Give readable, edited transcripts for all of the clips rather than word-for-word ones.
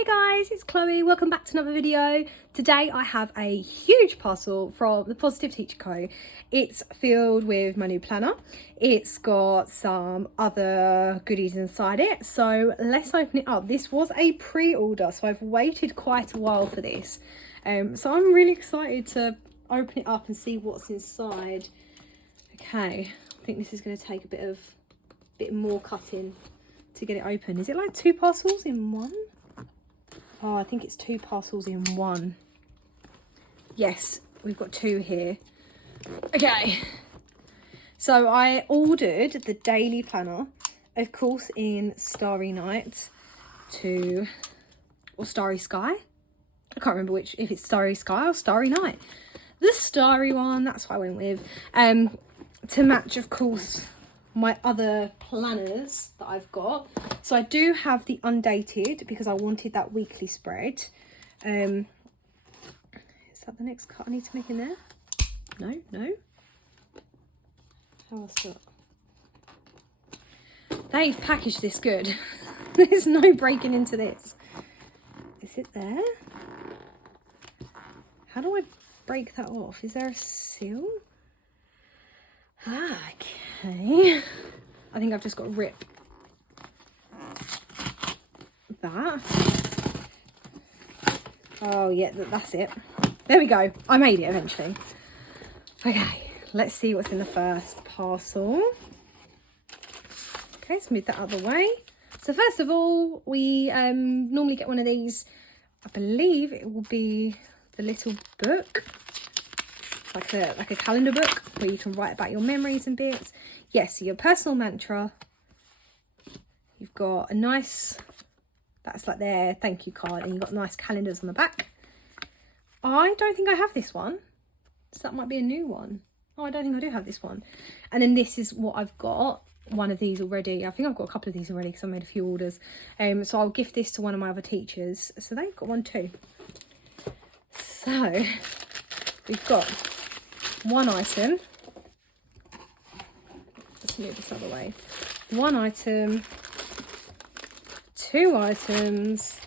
Hey guys, it's Chloe. Welcome back to another video. Today I have a huge parcel from the Positive Teacher Co. It's filled with my new planner. It's got some other goodies inside it. So let's open it up. This was a pre-order, so I've waited quite a while for this. So I'm really excited to open it up and see what's inside. Okay, I think this is going to take a bit more cutting to get it open. Is it like 2 parcels in one? Oh, I think it's 2 parcels in one. Yes, we've got 2 here. Okay, so I ordered the daily planner, of course, in Starry Night or Starry Sky. I can't remember which, if it's Starry Sky or Starry Night. The starry one, that's what I went with. To match, of course, my other planners that I've got. So I do have the undated because I wanted that weekly spread. Is that the next cut I need to make in there? No. How else do They've packaged this good. There's no breaking into this. Is it there? How do I break that off? Is there a seal? Ah, okay. I think I've just got to rip that. Oh yeah, that's it. There we go. I made it eventually. Okay, let's see what's in the first parcel. Okay, let's move that out of the way. So first of all, we normally get one of these. I believe it will be the little book. Like a calendar book where you can write about your memories and bits. Yes, so your personal mantra. You've got a nice, that's like their thank you card, and you've got nice calendars on the back. I don't think I have this one, so that might be a new one. Oh, I don't think I do have this one. And then this is what I've got, one of these already. I think I've got a couple of these already because I made a few orders. So I'll gift this to one of my other teachers. So they've got one too. So we've got one item. Let's move this other way. 1 item, 2 items,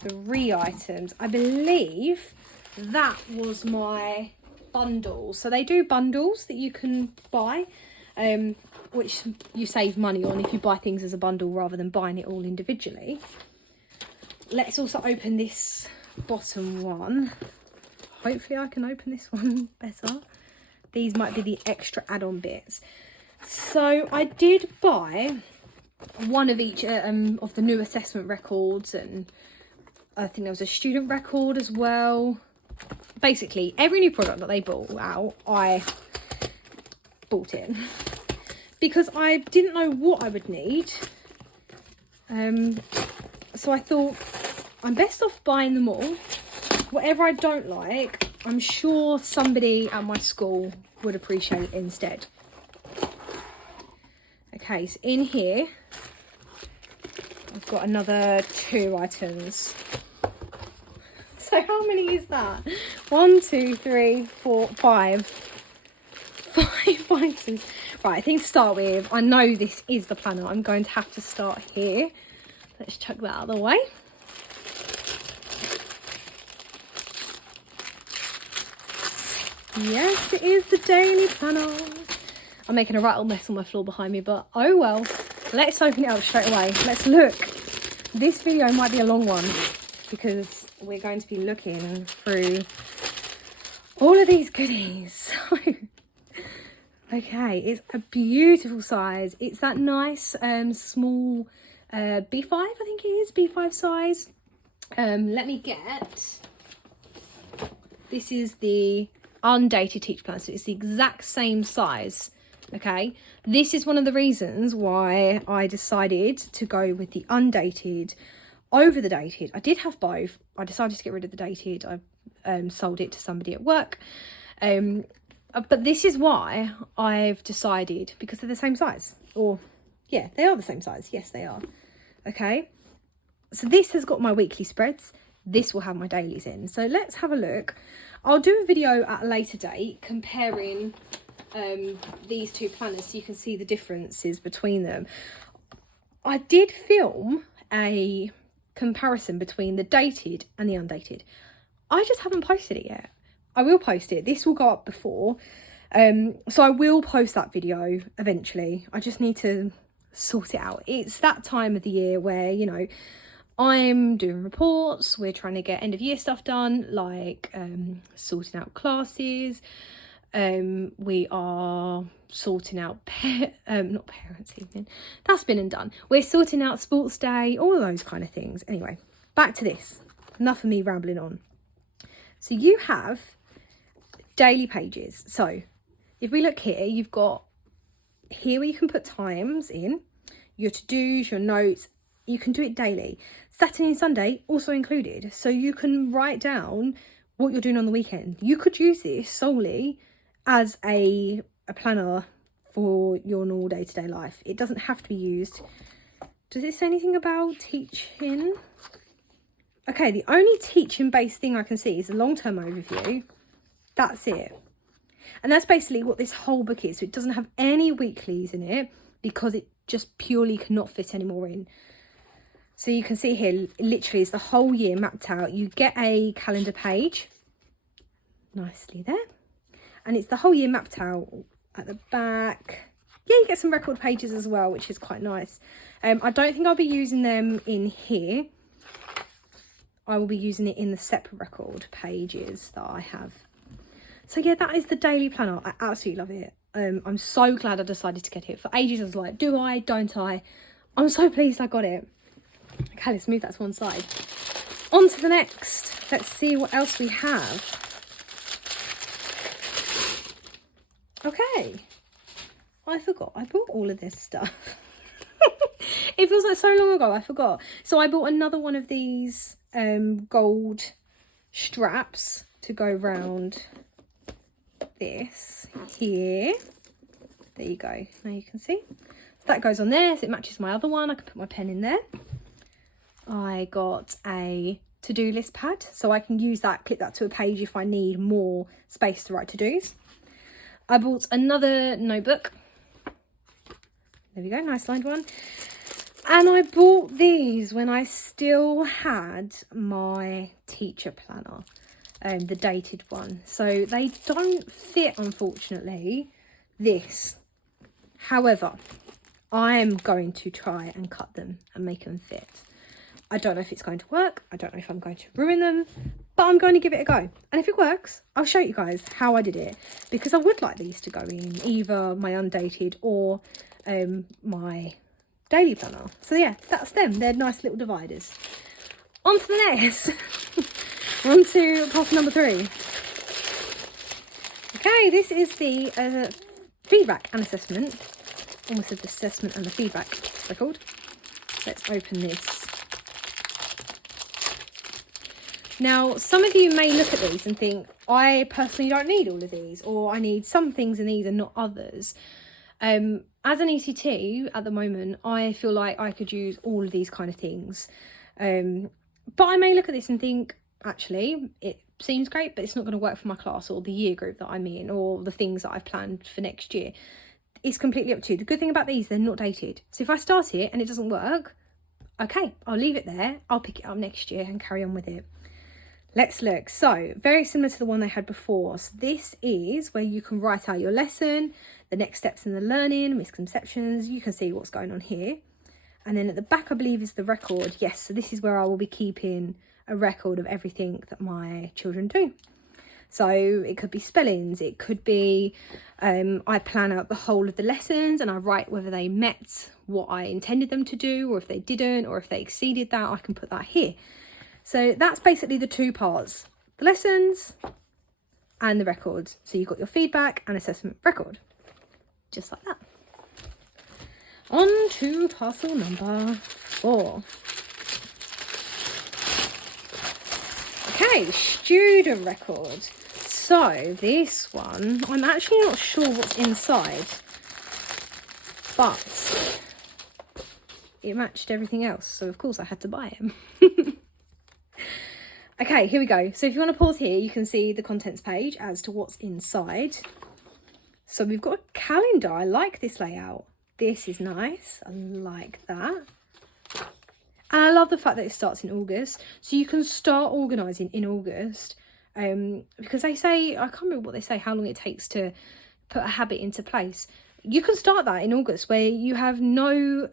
3 items. I believe that was my bundle. So they do bundles that you can buy, which you save money on if you buy things as a bundle rather than buying it all individually. Let's also open this bottom one. Hopefully I can open this one better. These might be the extra add-on bits. So I did buy one of each of the new assessment records, and I think there was a student record as well. Basically, every new product that they brought out, I bought it. Because I didn't know what I would need. So I thought, I'm best off buying them all. Whatever I don't like, I'm sure somebody at my school would appreciate instead. Okay, so in here, I've got another 2 items. So how many is that? 1, 2, 3, 4, 5. 5 items. Right, I think to start with, I know this is the planner. I'm going to have to start here. Let's chuck that out of the way. Yes, it is the daily planner. I'm making a right old mess on my floor behind me, but oh well. Let's open it up straight away. Let's look. This video might be a long one because we're going to be looking through all of these goodies. Okay, it's a beautiful size. It's that nice small B5, I think it is, B5 size. Let me get, this is the undated teacher planner, so it's the exact same size. Okay, this is one of the reasons why I decided to go with the undated over the dated. I did have both. I decided to get rid of the dated. I sold it to somebody at work, but this is why I've decided, because they're the same size. Or yeah, they are the same size. Yes, they are. Okay, so this has got my weekly spreads. This will have my dailies in. So let's have a look. I'll do a video at a later date comparing these 2 planners so you can see the differences between them. I did film a comparison between the dated and the undated. I just haven't posted it yet. I will post it. This will go up before. So I will post that video eventually. I just need to sort it out. It's that time of the year where, you know, I'm doing reports, we're trying to get end of year stuff done, like sorting out classes, we are sorting out not parents evening, that's been and done, we're sorting out sports day, all those kind of things. Anyway, back to this, enough of me rambling on. So you have daily pages. So if we look here, you've got here where you can put times in, your to-dos, your notes. You can do it daily. Saturday and Sunday also included. So you can write down what you're doing on the weekend. You could use this solely as a planner for your normal day-to-day life. It doesn't have to be used. Does it say anything about teaching? Okay, the only teaching-based thing I can see is a long-term overview. That's it. And that's basically what this whole book is. So it doesn't have any weeklies in it because it just purely cannot fit any more in. So you can see here, literally is the whole year mapped out. You get a calendar page, nicely there. And it's the whole year mapped out at the back. Yeah, you get some record pages as well, which is quite nice. I don't think I'll be using them in here. I will be using it in the separate record pages that I have. So yeah, that is the daily planner. I absolutely love it. I'm so glad I decided to get it. For ages I was like, do I, don't I? I'm so pleased I got it. Okay, let's move that to one side. On to the next. Let's see what else we have. Okay. I forgot. I bought all of this stuff. It feels like so long ago. I forgot. So I bought another one of these gold straps to go round this here. There you go. Now you can see. So that goes on there. So it matches my other one. I can put my pen in there. I got a to-do list pad, so I can use that, clip that to a page if I need more space to write to-dos. I bought another notebook. There we go, nice lined one. And I bought these when I still had my teacher planner, the dated one. So they don't fit, unfortunately, this. However, I am going to try and cut them and make them fit. I don't know if it's going to work. I don't know if I'm going to ruin them, but I'm going to give it a go. And if it works, I'll show you guys how I did it, because I would like these to go in either my undated or my daily planner. So yeah, that's them. They're nice little dividers. On to the next. On to parcel number 3. Okay, this is the feedback and assessment. Almost said the assessment and the feedback record. Let's open this. Now, some of you may look at these and think, I personally don't need all of these, or I need some things in these and not others. As an ECT at the moment, I feel like I could use all of these kind of things. But I may look at this and think, actually, it seems great, but it's not going to work for my class or the year group that I'm in or the things that I've planned for next year. It's completely up to you. The good thing about these, they're not dated. So if I start it and it doesn't work, okay, I'll leave it there. I'll pick it up next year and carry on with it. Let's look. So very similar to the one they had before. So this is where you can write out your lesson, the next steps in the learning, misconceptions. You can see what's going on here. And then at the back, I believe, is the record. Yes, so this is where I will be keeping a record of everything that my children do. So it could be spellings, it could be I plan out the whole of the lessons and I write whether they met what I intended them to do, or if they didn't, or if they exceeded that, I can put that here. So that's basically the two parts, the lessons and the records. So you've got your feedback and assessment record, just like that. On to parcel number 4. Okay, student record. So this one, I'm actually not sure what's inside, but it matched everything else. So of course I had to buy it. Okay, here we go. So if you want to pause here, you can see the contents page as to what's inside. So we've got a calendar. I like this layout. This is nice. I like that. And I love the fact that it starts in August. So you can start organising in August. Because they say, I can't remember what they say, how long it takes to put a habit into place. You can start that in August, where you have no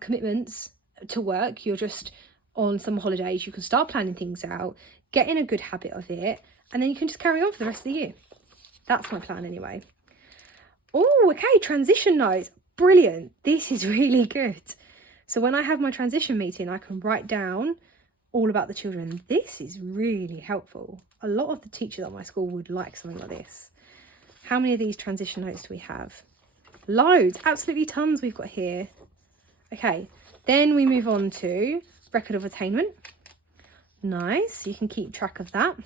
commitments to work. You're just on some holidays. You can start planning things out, get in a good habit of it, and then you can just carry on for the rest of the year. That's my plan anyway. Oh, okay, transition notes. Brilliant. This is really good. So when I have my transition meeting, I can write down all about the children. This is really helpful. A lot of the teachers at my school would like something like this. How many of these transition notes do we have? Loads, absolutely tons we've got here. Okay, then we move on to record of attainment. Nice, you can keep track of that.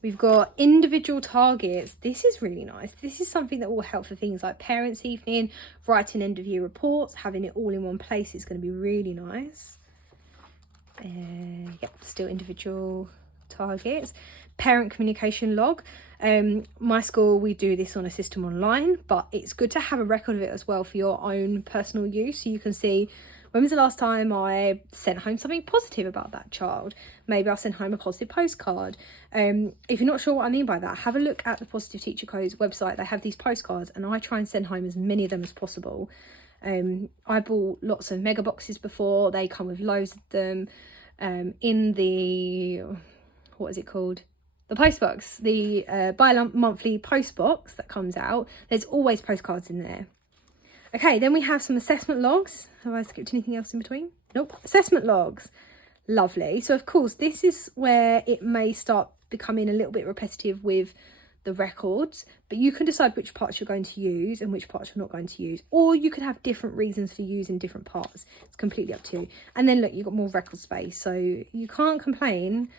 We've got individual targets. This is really nice. This is something that will help for things like parents' evening, writing end of year reports, having it all in one place is going to be really nice. Yep, still individual targets. Parent communication log. My school, we do this on a system online, but it's good to have a record of it as well for your own personal use. So you can see, when was the last time I sent home something positive about that child? Maybe I'll send home a positive postcard. If you're not sure what I mean by that, have a look at the Positive Teacher Co's website. They have these postcards and I try and send home as many of them as possible. I bought lots of mega boxes before. They come with loads of them in the, what is it called? The post box, the bi-monthly post box that comes out. There's always postcards in there. Okay, then we have some assessment logs. Have I skipped anything else in between? Nope. Assessment logs. Lovely. So, of course, this is where it may start becoming a little bit repetitive with the records, but you can decide which parts you're going to use and which parts you're not going to use. Or you could have different reasons for using different parts. It's completely up to you. And then, look, you've got more record space. So you can't complain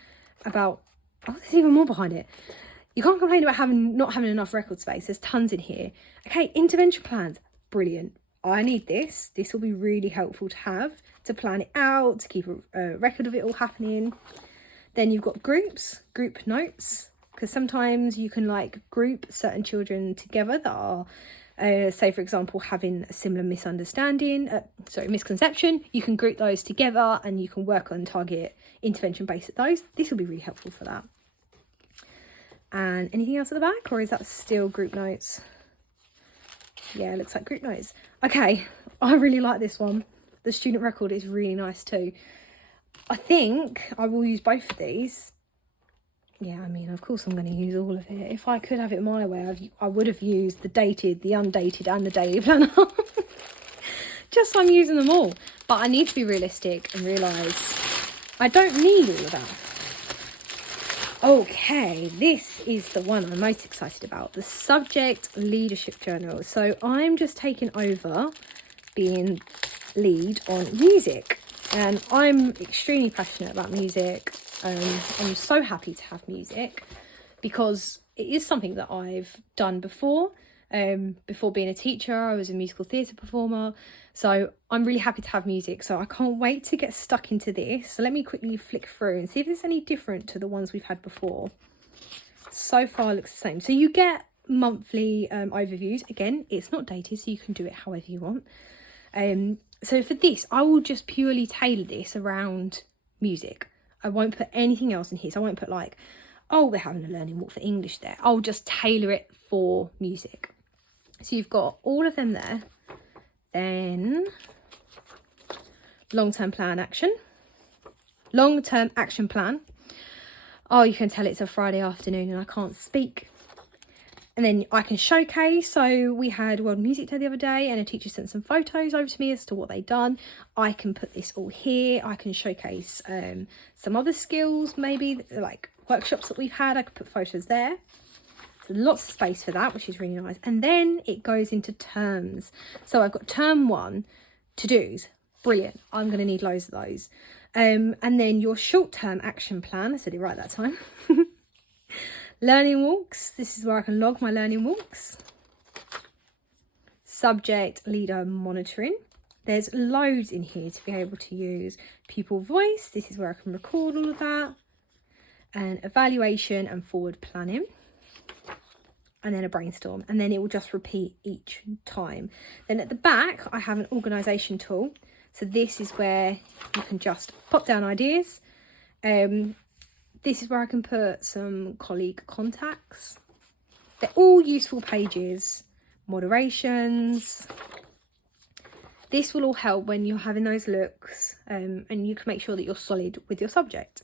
about... Oh, there's even more behind it. You can't complain about not having enough record space. There's tons in here. Okay, intervention plans. Brilliant. I need this. This will be really helpful to have, to plan it out, to keep a record of it all happening. Then you've got groups, group notes, because sometimes you can like group certain children together that are, say for example, having a similar misconception. You can group those together and you can work on target intervention based at those. This will be really helpful for that. And anything else at the back, or is that still group notes? Yeah, it looks like group notes. Okay, I really like this one. The student record is really nice too. I think I will use both of these. Yeah, I mean, of course I'm going to use all of it. If I could have it my way, I would have used the dated, the undated and the daily planner. Just so I'm using them all. But I need to be realistic and realise I don't need all of that. Okay, this is the one I'm most excited about, the subject leadership journal. So I'm just taking over being lead on music, and I'm extremely passionate about music. I'm so happy to have music because it is something that I've done before. Before being a teacher, I was a musical theatre performer, so I'm really happy to have music. So I can't wait to get stuck into this. So let me quickly flick through and see if there's any different to the ones we've had before. So far it looks the same. So you get monthly overviews. Again, it's not dated, so you can do it however you want. So for this, I will just purely tailor this around music. I won't put anything else in here. So I won't put like, oh, we're having a learning walk for English there. I'll just tailor it for music. So you've got all of them there. Then long-term action plan. Oh, you can tell it's a Friday afternoon and I can't speak. And then I can showcase. So we had World Music Day the other day and a teacher sent some photos over to me as to what they'd done. I can put this all here. I can showcase some other skills, maybe like workshops that we've had. I could put photos there. So lots of space for that, which is really nice. And then it goes into terms. So I've got term 1 to-dos. Brilliant. I'm going to need loads of those. And then your short-term action plan. I said it right that time. Learning walks. This is where I can log my learning walks. Subject leader monitoring. There's loads in here to be able to use. Pupil voice. This is where I can record all of that. And evaluation and forward planning. And then a brainstorm. And then it will just repeat each time. Then at the back, I have an organisation tool. So this is where you can just pop down ideas. This is where I can put some colleague contacts. They're all useful pages. Moderations. This will all help when you're having those looks, and you can make sure that you're solid with your subject.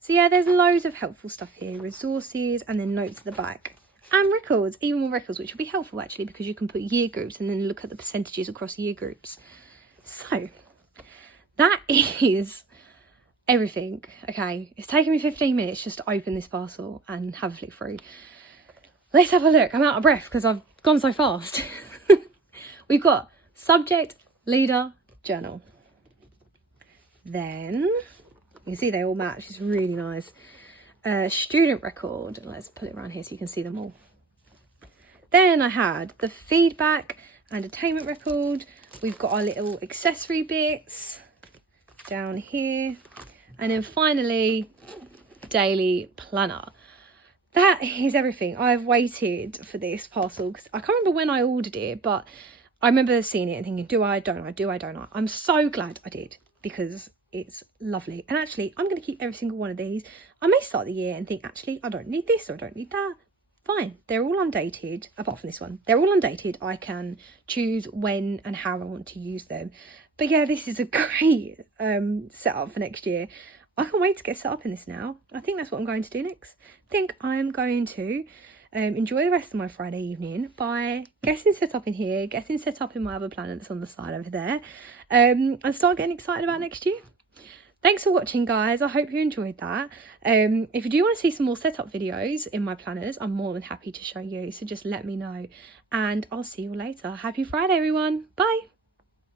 So yeah, there's loads of helpful stuff here. Resources, and then notes at the back. And records, even more records, which will be helpful actually, because you can put year groups and then look at the percentages across year groups. So that is everything. Okay, it's taken me 15 minutes just to open this parcel and have a flick through. Let's have a look. I'm out of breath because I've gone so fast. We've got subject, leader, journal. Then you can see they all match. It's really nice. Student record. Let's put it around here so you can see them all. Then I had the feedback and attainment record. We've got our little accessory bits down here. And then finally, daily planner. That is everything. I've waited for this parcel because I can't remember when I ordered it, but I remember seeing it and thinking, do I, don't I, do I, don't I? I'm so glad I did because it's lovely. And actually, I'm going to keep every single one of these. I may start the year and think, actually, I don't need this or I don't need that. Fine. They're all undated, apart from this one. They're all undated. I can choose when and how I want to use them. But yeah, this is a great setup for next year. I can't wait to get set up in this now. I think that's what I'm going to do next. I think I'm going to enjoy the rest of my Friday evening by getting set up in here, getting set up in my other planner that's on the side over there, and start getting excited about next year. Thanks for watching, guys. I hope you enjoyed that. If you do want to see some more setup videos in my planners, I'm more than happy to show you. So just let me know and I'll see you later. Happy Friday, everyone. Bye.